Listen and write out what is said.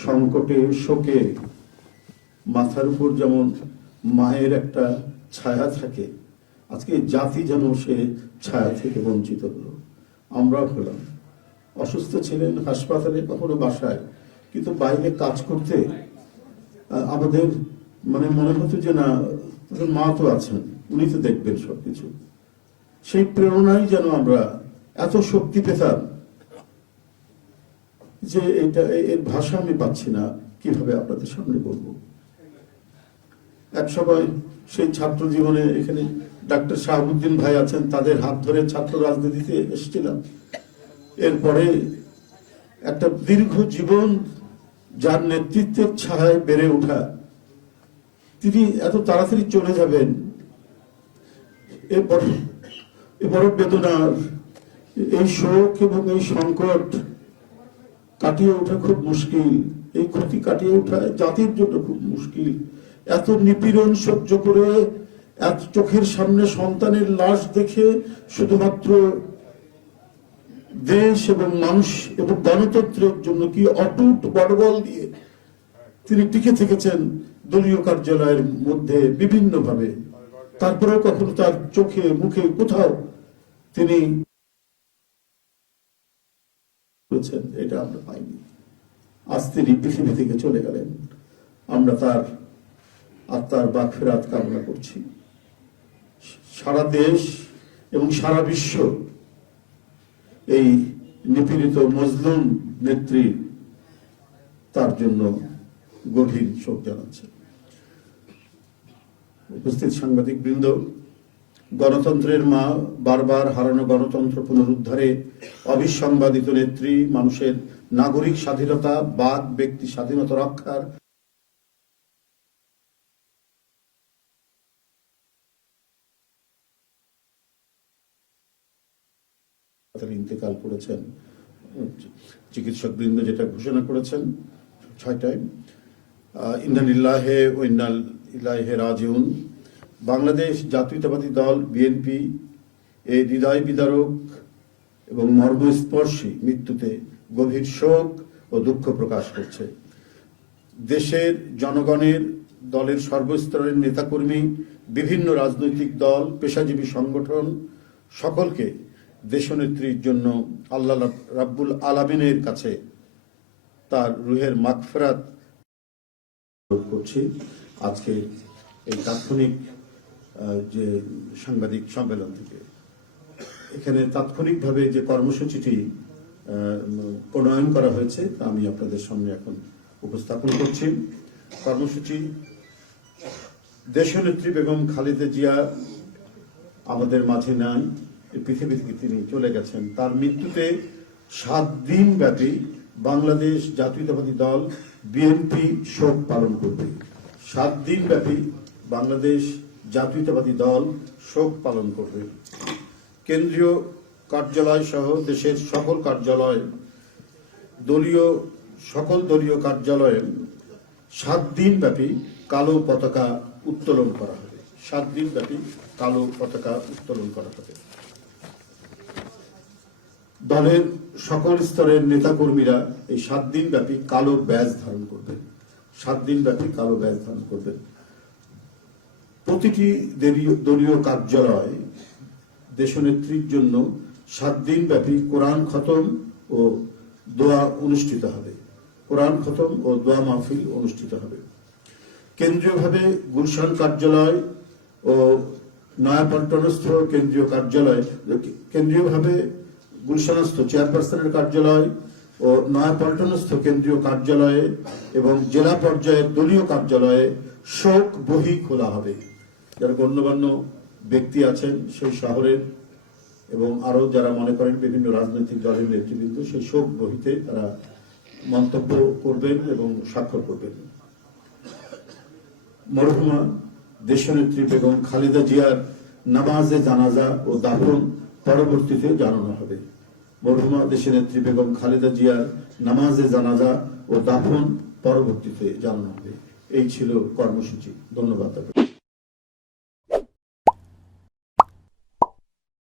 সংকটে শোকে মাথার উপর যেমন মায়ের একটা ছায়া থাকে, আজকে জাতি যেন সে ছায়া থেকে বঞ্চিত হলো। আমরা হলাম, অসুস্থ ছিলেন হাসপাতালে, কখনো বাসায়, কিন্তু বাইরে কাজ করতে আমাদের মনে হতো যে না, মা তো আছেন, উনি তো দেখবেন সবকিছু। সেই প্রেরণায় যেন আমরা এত শক্তি পেতাম যে এর ভাষা আমি পাচ্ছি না কিভাবে আপনাদের সামনে বলবো। এক সময় সেই ছাত্র জীবনে এখানে ডাক্তার শাহাবুদ্দিন ভাই আছেন, তাদের হাত ধরে ছাত্র রাজনীতিতে এসেছিলাম। এরপরে একটা দীর্ঘ জীবন যার নেতৃত্বের ছায়ায় বেড়ে ওঠা, তিনি এত তাড়াতাড়ি চলে যাবেন, এ বড় বেদনার। এই শোক এবং এই সংকট কাটিয়ে ওঠা খুব মুশকিল, এই ক্ষতি কাটিয়ে ওঠা জাতির জন্য খুব মুশকিল। এত নিপীড়ন সহ্য করে, এত চোখের সামনে সন্তানের লাশ দেখে শুধুমাত্র দেশ এবং মানুষ এবং গণতন্ত্রের জন্য কি অটুট বড়বল দিয়ে তিনি টিকে থেকেছেন দলীয় কার্যালয়ের মধ্যে বিভিন্ন ভাবে। তারপরেও কখনো তার চোখে মুখে কোথাও তিনি এটা আমরা পাইনি। আজ তিনি পৃথিবী থেকে চলে গেলেন, আমরা তার আত্মার মাগফিরাত কামনা করছি। সারা দেশ এবং সারা বিশ্ব এই নিপীড়িত মজলুম নেত্রী তার জন্য গভীর শোক জানাচ্ছে। উপস্থিত সাংবাদিক বৃন্দ, গণতন্ত্রের মা, বারবার হারানো গণতন্ত্র পুনরুদ্ধারে অবিসংবাদিত নেত্রী, মানুষের নাগরিক স্বাধীনতা, বাক ব্যক্তি স্বাধীনতা রক্ষার ইন্তেকাল করেছেন। চিকিৎসক বৃন্দ যেটা ঘোষণা করেছেন 6টায়, ইন্না লিল্লাহি ওয়া ইন্না ইলাইহি রাজিউন। বাংলাদেশ জাতীয়তাবাদী দল বিএনপি এই হৃদয় বিদারক এবং মর্মস্পর্শী মৃত্যুতে গভীর শোক ও দুঃখ প্রকাশ করছে। দেশের জনগণের, দলের সর্বস্তরের নেতাকর্মী, বিভিন্ন রাজনৈতিক দল, পেশাজীবী সংগঠন সকলকে দেশনেত্রীর জন্য আল্লাহ রাব্বুল আলামিনের কাছে তার রুহের মাগফিরাত করছি। আজকে এই তাৎক্ষণিক যে সাংবাদিক সম্মেলন থেকে এখানে তাৎক্ষণিকভাবে যে কর্মসূচিটি প্রণয়ন করা হয়েছে তা আমি আপনাদের সামনে এখন উপস্থাপন করছি। কর্মসূচি: দেশনেত্রী বেগম খালেদা জিয়া আমাদের মাঝে নাই, পৃথিবী থেকে তিনি চলে গেছেন। তার মৃত্যুতে 7 দিন ব্যাপী বাংলাদেশ জাতীয়তাবাদী দল বিএনপি শোক পালন করবে। 7 দিন ব্যাপী বাংলাদেশ জাতীয়তাবাদী দল শোক পালন করবে। কেন্দ্রীয় কার্যালয় সহ দেশের সকল কার্যালয়, সকল দলীয় কার্যালয়ে 7 দিন ব্যাপী কালো পতাকা উত্তোলন করা হবে। 7 দিন ব্যাপী কালো পতাকা উত্তোলন করা হবে। দলের সকল স্তরের নেতাকর্মীরা এই 7 দিন ব্যাপী কালো ব্যাজ ধারণ করবেন। 7 দিন ব্যাপী কালো ব্যাজ ধারণ করবেন। প্রতিটি দলীয় কার্যালয় দেশনেত্রীর জন্য 7 দিন ব্যাপী কোরআন খতম ও দোয়া অনুষ্ঠিত হবে। কোরআন খতম ও দোয়া মাহফিল অনুষ্ঠিত হবে। কেন্দ্রীয়ভাবে গুলশান কার্যালয় ও নয়াপল্টনস্থ কেন্দ্রীয় কার্যালয়, কেন্দ্রীয়ভাবে গুলশানস্থ চেয়ারপারসনের কার্যালয় ও নয়াপল্টনস্থ কেন্দ্রীয় কার্যালয়ে এবং জেলা পর্যায়ের দলীয় কার্যালয়ে শোক বহি খোলা হবে। যারা গণ্যমান্য ব্যক্তি আছেন সেই শহরের এবং আরো যারা মনে করেন বিভিন্ন রাজনৈতিক দলের নেতৃবৃন্দ, সেই শোক বহিতে তারা মন্তব্য করবেন এবং স্বাক্ষর করবেন। মরহুমা দেশনেত্রী বেগম খালেদা জিয়ার নামাজে জানাজা ও দাফন পরবর্তীতে জানানো হবে। মরহুমা দেশনেত্রী বেগম খালেদা জিয়ার নামাজে জানাজা ও দাফন পরবর্তীতে জানানো হবে। এই ছিল কর্মসূচি। ধন্যবাদ।